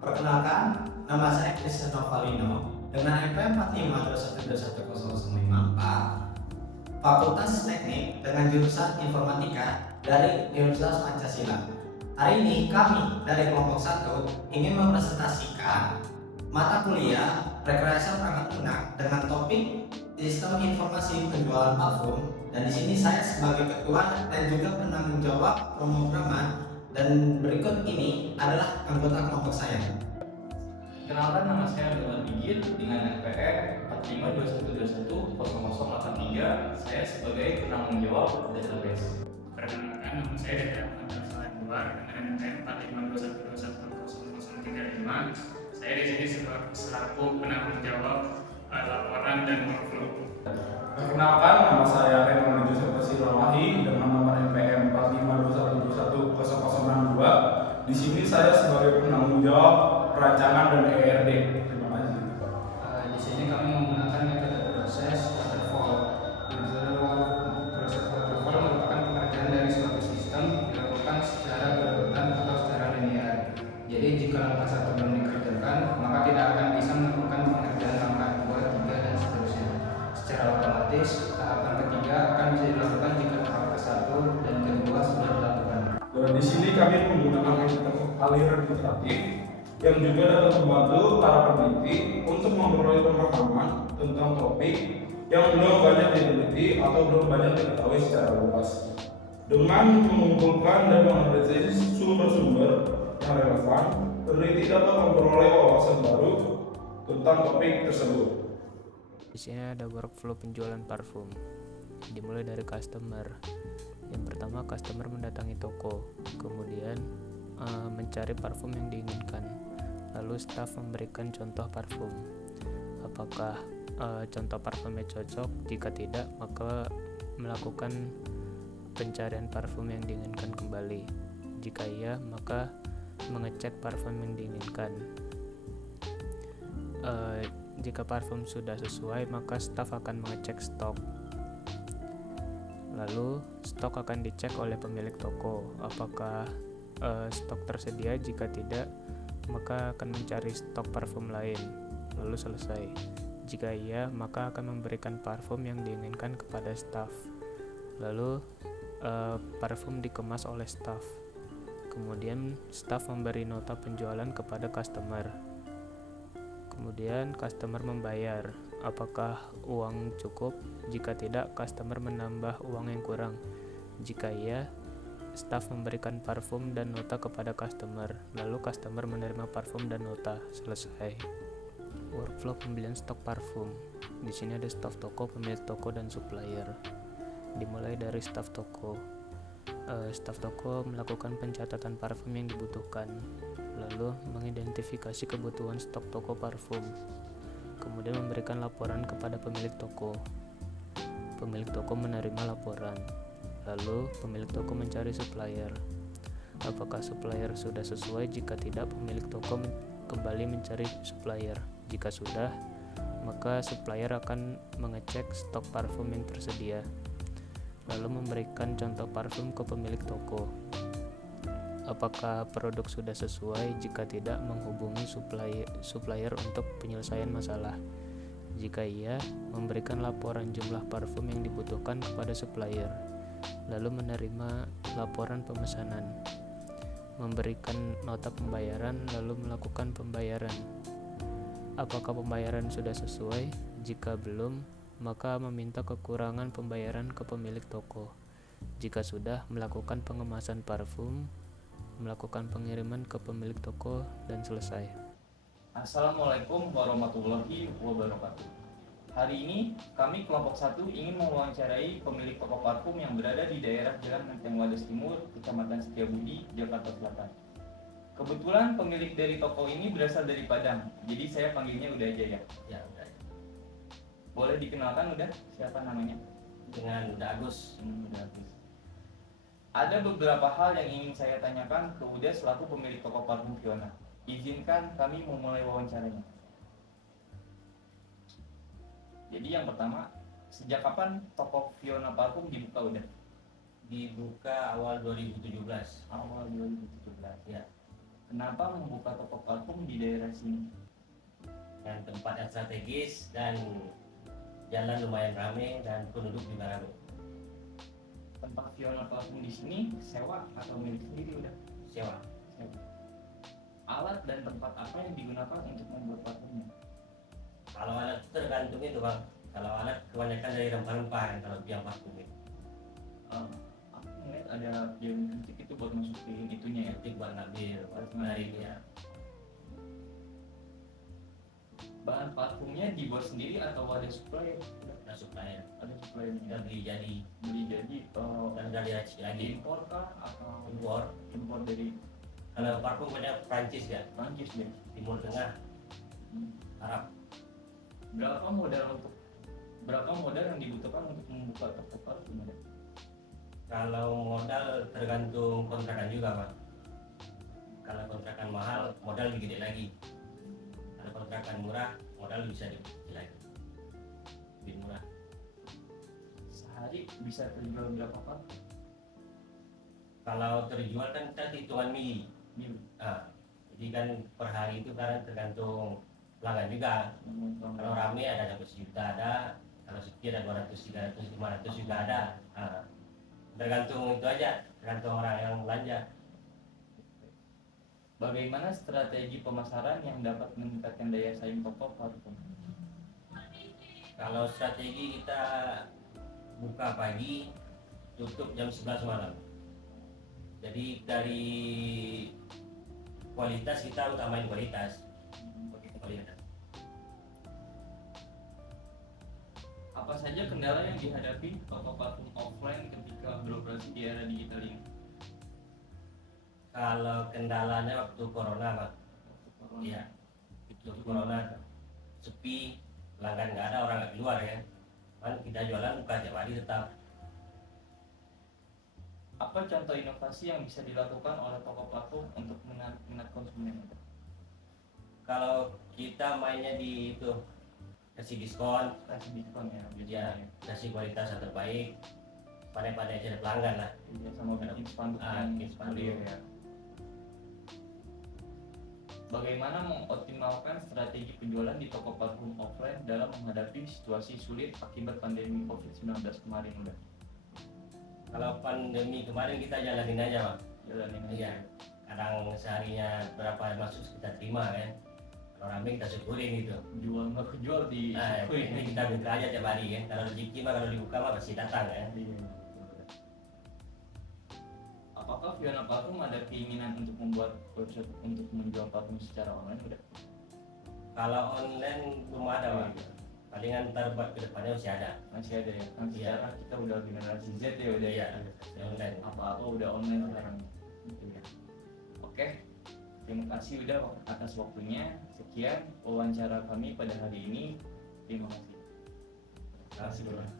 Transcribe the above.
Perkenalkan, nama saya Cristiano Valino dengan NPM 4521210054, Fakultas Teknik dengan jurusan Informatika dari Universitas Pancasila. Hari ini kami dari kelompok 1 ingin mempresentasikan mata kuliah rekayasa perangkat lunak dengan topik Sistem Informasi Penjualan Parfum, dan di sini saya sebagai ketua dan juga penanggung jawab pemrograman, dan berikut ini adalah anggota kelompok saya. Kenalkan, nama saya Abdullah Bigit dengan NPM 4521210083. Saya sebagai penanggung jawab database. Perkenalkan, nama saya Dede Ahmad Al Anwar dengan NPM 4521210035. Saya di sini selaku penanggung jawab laporan dan workflow. Perkenalkan, nama saya Renan Joseph Silalahi dengan nomor NPM 4521210062. Di sini saya sebagai penanggung jawab perancangan dan ERD. Terima kasih. Di sini kami menggunakan metode proses waterfall. Proses waterfall merupakan pengerjaan dari suatu sistem dilakukan secara berurutan atau secara linear. Jadi jika langkah 1 belum dikerjakan, maka tidak akan bisa melakukan pengerjaan langkah 2, 3, dan seterusnya. Secara otomatis, tahapan ketiga akan bisa dilakukan jika tahap ke-1 dan ke-2 sudah dilakukan. Dan di sini kami menggunakan aliran iteratif yang juga dapat membantu para peneliti untuk memperoleh pemahaman tentang topik yang belum banyak diteliti atau belum banyak diketahui secara luas. Dengan mengumpulkan dan menganalisis sumber-sumber yang relevan, peneliti dapat memperoleh wawasan baru tentang topik tersebut. Di sini ada workflow penjualan parfum. Dimulai dari customer. Yang pertama, customer mendatangi toko, kemudian mencari parfum yang diinginkan. Lalu staff memberikan contoh parfum. Apakah contoh parfumnya cocok? Jika tidak, maka melakukan pencarian parfum yang diinginkan kembali. Jika iya, maka mengecek parfum yang diinginkan. Jika parfum sudah sesuai, maka staff akan mengecek stok. Lalu stok akan dicek oleh pemilik toko, apakah stok tersedia. Jika tidak, maka akan mencari stok parfum lain, lalu selesai. Jika iya, maka akan memberikan parfum yang diinginkan kepada staff. Lalu parfum dikemas oleh staff. Kemudian staff memberi nota penjualan kepada customer. Kemudian customer membayar, apakah uang cukup? Jika tidak, customer menambah uang yang kurang. Jika iya, staff memberikan parfum dan nota kepada customer, lalu customer menerima parfum dan nota. Selesai. Workflow pembelian stok parfum. Di sini ada staf toko, pemilik toko, dan supplier. Dimulai dari staf toko. Staf toko melakukan pencatatan parfum yang dibutuhkan, lalu mengidentifikasi kebutuhan stok toko parfum, kemudian memberikan laporan kepada pemilik toko. Pemilik toko menerima laporan, lalu pemilik toko mencari supplier. Apakah supplier sudah sesuai? Jika tidak, pemilik toko kembali mencari supplier. Jika sudah, maka supplier akan mengecek stok parfum yang tersedia, lalu memberikan contoh parfum ke pemilik toko. Apakah produk sudah sesuai? Jika tidak, menghubungi supplier untuk penyelesaian masalah. Jika iya, memberikan laporan jumlah parfum yang dibutuhkan kepada supplier, lalu menerima laporan pemesanan, memberikan nota pembayaran, lalu melakukan pembayaran. Apakah pembayaran sudah sesuai? Jika belum, maka meminta kekurangan pembayaran ke pemilik toko. Jika sudah, melakukan pengemasan parfum, melakukan pengiriman ke pemilik toko, dan selesai. Assalamualaikum warahmatullahi wabarakatuh. Hari ini kami kelompok 1 ingin mewawancarai pemilik toko parfum yang berada di daerah Jalan Menteng Wadas Timur, Kecamatan Setiabudi, Jakarta Selatan. Kebetulan pemilik dari toko ini berasal dari Padang, jadi saya panggilnya Uda aja ya. Ya, udah. Boleh dikenalkan Uda, siapa namanya? Dengan Uda Agus. Uda Agus. Ada beberapa hal yang ingin saya tanyakan ke Uda selaku pemilik toko parfum Fiona. Izinkan kami memulai wawancaranya. Jadi yang pertama, sejak kapan toko Fiona Parfum dibuka Uda? Dibuka awal 2017. Awal 2017 Ya. Kenapa membuka toko parfum di daerah sini? Yang tempat yang strategis dan jalan lumayan ramai dan penduduk juga ramai. Tempat Fiona parfum di sini sewa atau milik sendiri udah? Sewa. Sewa. Alat dan tempat apa yang digunakan untuk membuat parfumnya? Kalau alat itu tergantung itu bang. Kalau alat kebanyakan dari rempah-rempah kan kalau biang parfum itu. Aku ngeliat ada yang kritik itu buat masukin itunya ya. Etik buat ngambil Parfum dari itu. dia. Bahan parfumnya dibuat sendiri atau ada supply? Ada supplier. Ada supply-nya. Kita beli jadi Beli jadi dan udah diracik lagi. impor kah atau Impor. dari Kalau parfum banyak Prancis ya, Prancis deh? Timur Tengah, Arab. Berapa modal yang dibutuhkan untuk membuka toko parfum? Kalau modal tergantung kontrakan juga pak. Kalau kontrakan mahal, modal lebih gede lagi. Kalau kontrakan murah, modal bisa dikecil lagi. Lebih murah. Sehari bisa terjual berapa pak? Kalau terjual kan kita hitungan mili. Mil. Jadi kan per hari itu kan tergantung pelanggan juga. Kalau rame ada 1 juta ada, kalau sepi ada 200, 300, 500 juga ada. Tergantung itu aja, tergantung orang yang belanja. Bagaimana strategi pemasaran yang dapat meningkatkan daya saing toko parfum? Kalau strategi kita buka pagi, tutup jam 11 malam. Jadi dari kualitas kita utamain kualitas. Apa saja kendala yang dihadapi toko parfum offline ketika beroperasi di era digital ini? Kalau kendalanya waktu corona pak, iya, itu corona sepi, pelanggan nggak ada, orang nggak keluar ya. Kan kita jualan buka tiap hari tetap. Apa contoh inovasi yang bisa dilakukan oleh toko parfum untuk menarik minat konsumen? Kalau kita mainnya di itu kasih diskon, Kasih diskon ya, ya biasanya. kasih kualitas yang terbaik, pandai-pandai cari pelanggan lah. Iya, sama bikin spanduk yang Bikin spanduk. mulia ya. Bagaimana mengoptimalkan strategi penjualan di toko parfum offline dalam menghadapi situasi sulit akibat pandemi COVID-19 kemarin udah? Kalau pandemi kemarin kita jalanin aja pak. Jalanin aja. Iya, kadang seharinya berapa masuk kita terima kan. Kalau rame kita syukurin gitu. Jual nggak kejual di Ini kita buka aja tiap hari kan. Kalau rezeki mah kalau dibuka mah pasti datang kan. Iya. Apakah Fiona Parfum ada keinginan untuk membuat website untuk menjual parfum secara online udah? Kalau online belum ada pak. Palingan ntar buat kedepannya masih ada. Masih ada ya? Kan Iya. sekarang kita udah generasi Z ya udah Iya, ya. online. Apa-apa udah online sekarang. Gitu ya. Oke, terima kasih udah atas waktunya. Sekian wawancara kami pada hari ini. Terima kasih. Terima kasih.